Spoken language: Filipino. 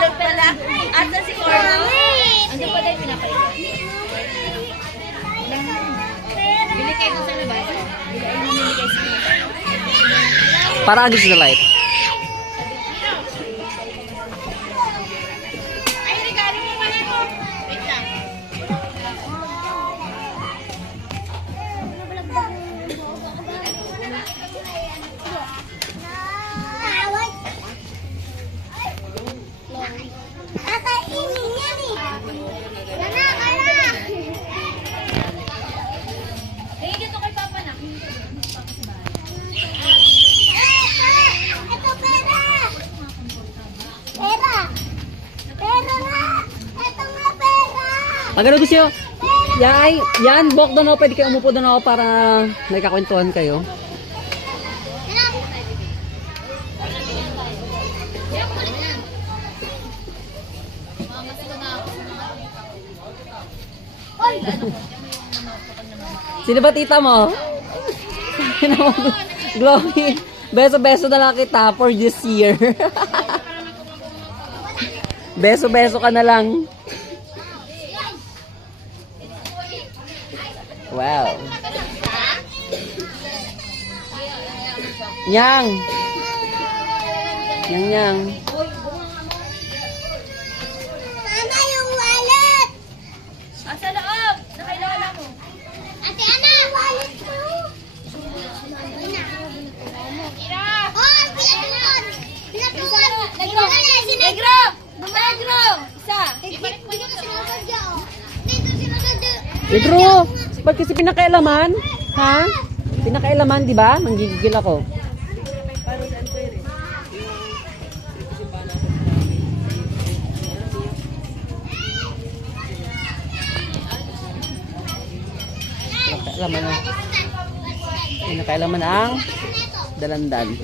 balon pala. Asan si Corno? Ano pala yung pinapailan? Bili kayo sa labas. Bili kayo mamili kayo sa labas. Para against the light. Ay, regalo mo pala mo. Wait lang. Eh, dito kay Papa na. Ito pera! Pera! Pera nga! Ito nga pera! Pag ano gusto nyo? Yan, walk doon ako. Pwede kayo umupo doon ako para may kakwentuhan kayo. Sino ba tita mo? Glowing. Beso-beso na lang kita for this year. Beso-beso ka na lang. Wow. Nyang. Nyang. Mama, yung wallet! Asa loob? Sa kay lola mo. Ate Ana! Wallet ko! Ira! Oh, pinatuan! Pinatuan! Negro! Negro! Isa! Ibalik mo yung sinasadya, oh. Dito sinasadya. Pedro, ba't kasi pinakailaman? Ha? Pinakailaman, di ba? Manggigigil ako. Pinakailaman ang dalandan.